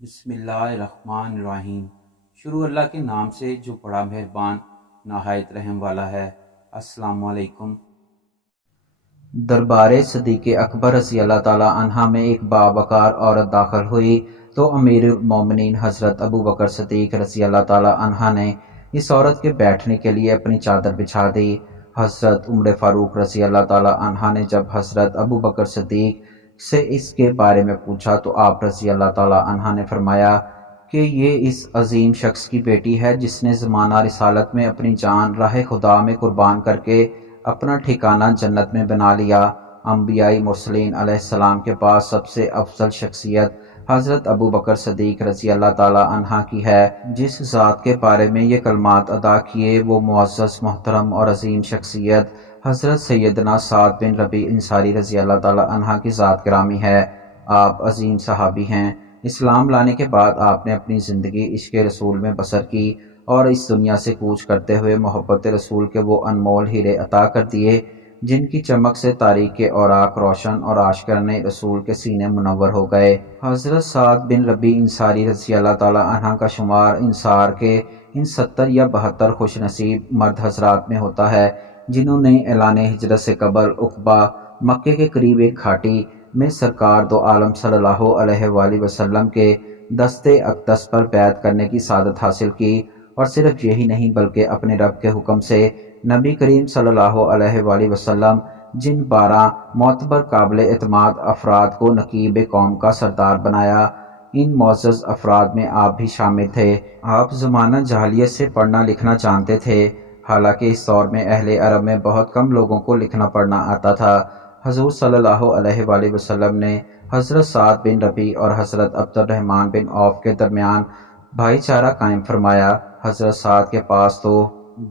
بسم اللہ الرحمن الرحیم۔ شروع اللہ کے نام سے جو بڑا مہربان نہایت رحم والا ہے۔ السلام علیکم۔ دربار صدیق اکبر رضی اللہ تعالیٰ عنہ میں ایک باوقار عورت داخل ہوئی تو امیر المومنین حضرت ابو بکر صدیق رضی اللہ تعالیٰ عنہ نے اس عورت کے بیٹھنے کے لیے اپنی چادر بچھا دی۔ حضرت عمر فاروق رضی اللہ تعالیٰ عنہ نے جب حضرت ابو بکر صدیق سے اس کے بارے میں پوچھا تو آپ رضی اللہ تعالیٰ عنہ نے فرمایا کہ یہ اس عظیم شخص کی بیٹی ہے جس نے زمانہ رسالت میں اپنی جان راہ خدا میں قربان کر کے اپنا ٹھکانہ جنت میں بنا لیا۔ انبیاء مرسلین علیہ السلام کے پاس سب سے افضل شخصیت حضرت ابو بکر صدیق رضی اللہ تعالیٰ عنہ کی ہے۔ جس ذات کے بارے میں یہ کلمات ادا کیے وہ معزز، محترم اور عظیم شخصیت حضرت سیدنا سعد بن ربیع انصاری رضی اللہ تعالیٰ عنہ کی ذات گرامی ہے۔ آپ عظیم صحابی ہیں۔ اسلام لانے کے بعد آپ نے اپنی زندگی عشق رسول میں بسر کی اور اس دنیا سے کوچ کرتے ہوئے محبت رسول کے وہ انمول ہیرے عطا کر دیے جن کی چمک سے تاریخ کے اوراق روشن اور عاشقان رسول کے سینے منور ہو گئے۔ حضرت سعد بن ربیع انصاری رضی اللہ تعالیٰ عنہ کا شمار انصار کے ان 70 یا 72 خوش نصیب مرد حضرات میں ہوتا ہے جنہوں نے اعلان ہجرت سے قبل عقبہ مکے کے قریب ایک گھاٹی میں سرکار دو عالم صلی اللہ علیہ وآلہ وسلم کے دستے اقدس پر بیعت کرنے کی سعادت حاصل کی، اور صرف یہی نہیں بلکہ اپنے رب کے حکم سے نبی کریم صلی اللہ علیہ وآلہ وسلم جن 12 معتبر قابل اعتماد افراد کو نقیب قوم کا سردار بنایا، ان معزز افراد میں آپ بھی شامل تھے۔ آپ زمانہ جاہلیت سے پڑھنا لکھنا جانتے تھے، حالانکہ اس دور میں اہل عرب میں بہت کم لوگوں کو لکھنا پڑھنا آتا تھا۔ حضور صلی اللہ علیہ وآلہ وسلم نے حضرت سعد بن ربیع اور حضرت عبد الرحمن بن عوف کے درمیان بھائی چارہ قائم فرمایا۔ حضرت سعد کے پاس تو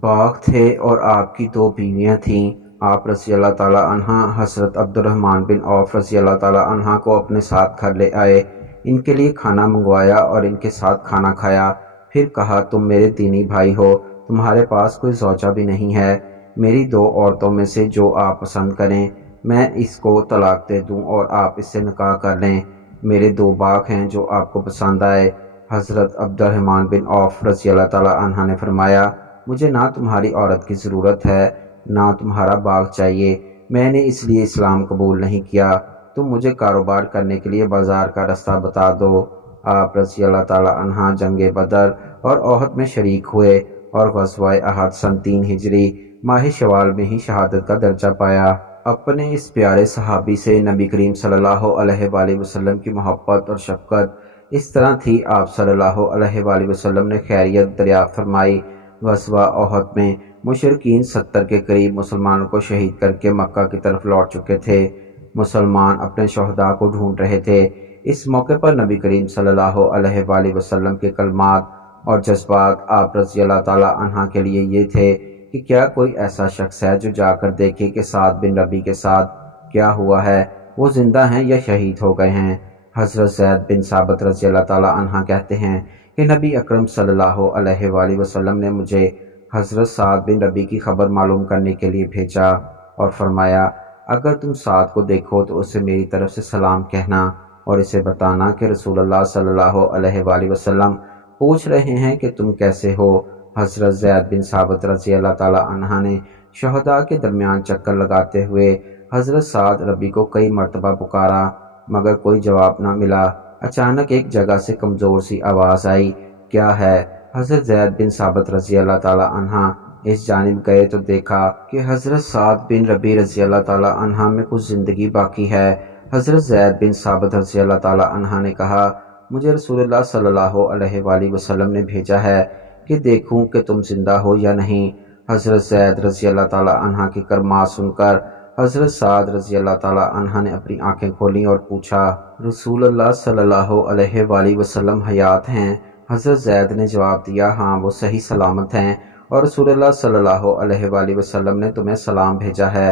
باغ تھے اور آپ کی 2 بیویاں تھیں۔ آپ رضی اللہ تعالیٰ عنہ حضرت عبد الرحمن بن عوف رضی اللہ تعالیٰ عنہ کو اپنے ساتھ گھر لے آئے، ان کے لیے کھانا منگوایا اور ان کے ساتھ کھانا کھایا۔ پھر کہا، تم میرے دینی بھائی ہو، تمہارے پاس کوئی زوجہ بھی نہیں ہے، میری 2 عورتوں میں سے جو آپ پسند کریں میں اس کو طلاق دے دوں اور آپ اس سے نکاح کر لیں۔ میرے 2 باغ ہیں جو آپ کو پسند آئے۔ حضرت عبد الرحمن بن عوف رضی اللہ تعالیٰ عنہ نے فرمایا، مجھے نہ تمہاری عورت کی ضرورت ہے نہ تمہارا باغ چاہیے، میں نے اس لیے اسلام قبول نہیں کیا، تم مجھے کاروبار کرنے کے لیے بازار کا رستہ بتا دو۔ آپ رضی اللہ تعالیٰ عنہ جنگ بدر اور احد میں شریک ہوئے اور غزوہ احد سن 3 ہجری ماہ شوال میں ہی شہادت کا درجہ پایا۔ اپنے اس پیارے صحابی سے نبی کریم صلی اللہ علیہ وآلہ وسلم کی محبت اور شفقت اس طرح تھی، آپ صلی اللہ علیہ وآلہ وسلم نے خیریت دریافت فرمائی۔ غزوہ احد میں مشرکین 70 کے قریب مسلمانوں کو شہید کر کے مکہ کی طرف لوٹ چکے تھے۔ مسلمان اپنے شہداء کو ڈھونڈ رہے تھے۔ اس موقع پر نبی کریم صلی اللہ علیہ وآلہ وسلم کے کلمات اور جذبات آپ رضی اللہ تعالیٰ عنہ کے لیے یہ تھے کہ کیا کوئی ایسا شخص ہے جو جا کر دیکھے کہ سعد بن ربیع کے ساتھ کیا ہوا ہے، وہ زندہ ہیں یا شہید ہو گئے ہیں۔ حضرت زید بن ثابت رضی اللہ تعالیٰ عنہ کہتے ہیں کہ نبی اکرم صلی اللہ علیہ وآلہ وسلم نے مجھے حضرت سعد بن ربیع کی خبر معلوم کرنے کے لیے بھیجا اور فرمایا، اگر تم سعد کو دیکھو تو اسے میری طرف سے سلام کہنا اور اسے بتانا کہ رسول اللہ صلی اللہ علیہ وآلہ وسلم پوچھ رہے ہیں کہ تم کیسے ہو۔ حضرت زید بن ثابت رضی اللہ تعالیٰ عنہ نے شہداء کے درمیان چکر لگاتے ہوئے حضرت سعد ربیع کو کئی مرتبہ پکارا مگر کوئی جواب نہ ملا۔ اچانک ایک جگہ سے کمزور سی آواز آئی، کیا ہے؟ حضرت زید بن ثابت رضی اللہ تعالیٰ عنہ اس جانب گئے تو دیکھا کہ حضرت سعد بن ربیع رضی اللہ تعالیٰ عنہ میں کچھ زندگی باقی ہے۔ حضرت زید بن ثابت رضی اللہ تعالیٰ عنہ نے کہا، مجھے رسول اللہ صلی اللہ علیہ وآلہ وسلم نے بھیجا ہے کہ دیکھوں کہ تم زندہ ہو یا نہیں۔ حضرت زید رضی اللہ تعالیٰ عنہ کی کلمات سن کر حضرت سعد رضی اللہ تعالیٰ عنہ نے اپنی آنکھیں کھولیں اور پوچھا، رسول اللہ صلی اللہ علیہ وآلہ وسلم حیات ہیں؟ حضرت زید نے جواب دیا، ہاں وہ صحیح سلامت ہیں اور رسول اللہ صلی اللہ علیہ وآلہ وسلم نے تمہیں سلام بھیجا ہے۔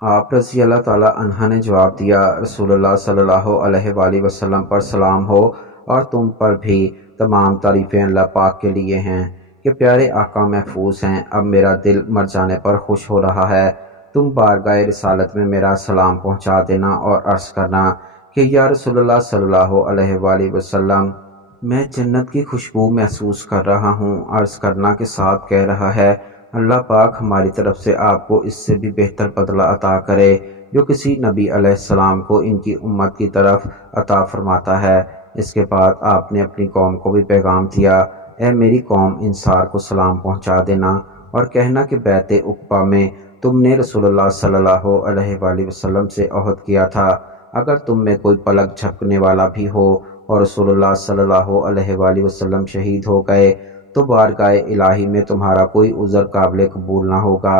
آپ رضی اللہ تعالیٰ عنہ نے جواب دیا، رسول اللہ صلی اللہ علیہ وآلہ وسلم پر سلام ہو اور تم پر بھی۔ تمام تعریفیں اللہ پاک کے لیے ہیں کہ پیارے آقا محفوظ ہیں۔ اب میرا دل مر جانے پر خوش ہو رہا ہے، تم بارگاہ رسالت میں میرا سلام پہنچا دینا اور عرض کرنا کہ یا رسول اللہ صلی اللہ علیہ وآلہ وسلم، میں جنت کی خوشبو محسوس کر رہا ہوں۔ عرض کرنا کے ساتھ کہہ رہا ہے، اللہ پاک ہماری طرف سے آپ کو اس سے بھی بہتر بدلہ عطا کرے جو کسی نبی علیہ السلام کو ان کی امت کی طرف عطا فرماتا ہے۔ اس کے بعد آپ نے اپنی قوم کو بھی پیغام دیا، اے میری قوم، انصار کو سلام پہنچا دینا اور کہنا کہ بیعت عقبہ میں تم نے رسول اللہ صلی اللہ علیہ وآلہ وسلم سے عہد کیا تھا، اگر تم میں کوئی پلک جھپکنے والا بھی ہو اور رسول اللہ صلی اللہ علیہ وآلہ وسلم شہید ہو گئے تو بارگاہ الہی میں تمہارا کوئی عذر قابل قبول نہ ہوگا۔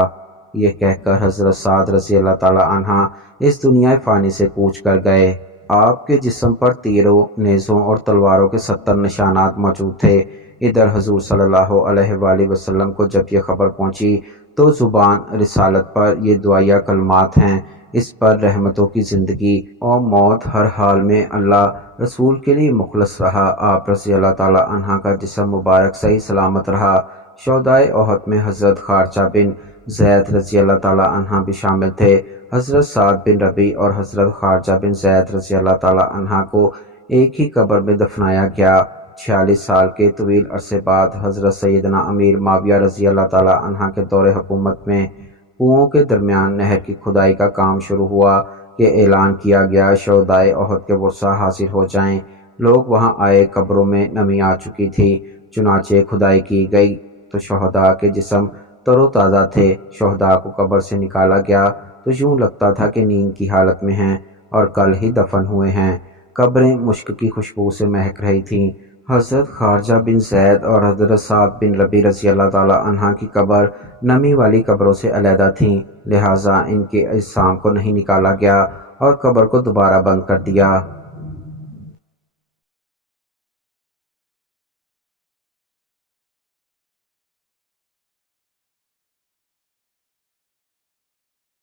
یہ کہہ کر حضرت سعد رضی اللہ تعالی عنہ اس دنیا فانی سے کوچ کر گئے۔ آپ کے جسم پر تیروں، نیزوں اور تلواروں کے 70 نشانات موجود تھے۔ ادھر حضور صلی اللہ علیہ وآلہ وسلم کو جب یہ خبر پہنچی تو زبان رسالت پر یہ دعائیہ کلمات ہیں، اس پر رحمتوں کی زندگی اور موت، ہر حال میں اللہ رسول کے لیے مخلص رہا۔ آپ رضی اللہ تعالی عنہ کا جسم مبارک صحیح سلامت رہا۔ شہدائے احد میں حضرت خارجہ بن زید رضی اللہ تعالی عنہ بھی شامل تھے۔ حضرت سعد بن ربیع اور حضرت خارجہ بن زید رضی اللہ تعالی عنہ کو ایک ہی قبر میں دفنایا گیا۔ 46 سال کے طویل عرصے بعد حضرت سیدنا امیر معاویہ رضی اللہ تعالی عنہ کے دور حکومت میں کنوؤں کے درمیان نہر کی کھدائی کا کام شروع ہوا کہ اعلان کیا گیا، شہدائے احد کے ورثا حاضر ہو جائیں۔ لوگ وہاں آئے، قبروں میں نمی آ چکی تھی، چنانچہ کھدائی کی گئی تو شہداء کے جسم تر و تازہ تھے۔ شہداء کو قبر سے نکالا گیا تو یوں لگتا تھا کہ نیند کی حالت میں ہیں اور کل ہی دفن ہوئے ہیں۔ قبریں مشک کی خوشبو سے مہک رہی تھیں۔ حضرت خارجہ بن زید اور حضرت سعد بن ربیع رضی اللہ تعالی عنہ کی قبر نمی والی قبروں سے علیحدہ تھیں، لہٰذا ان کے اجسام کو نہیں نکالا گیا اور قبر کو دوبارہ بند کر دیا۔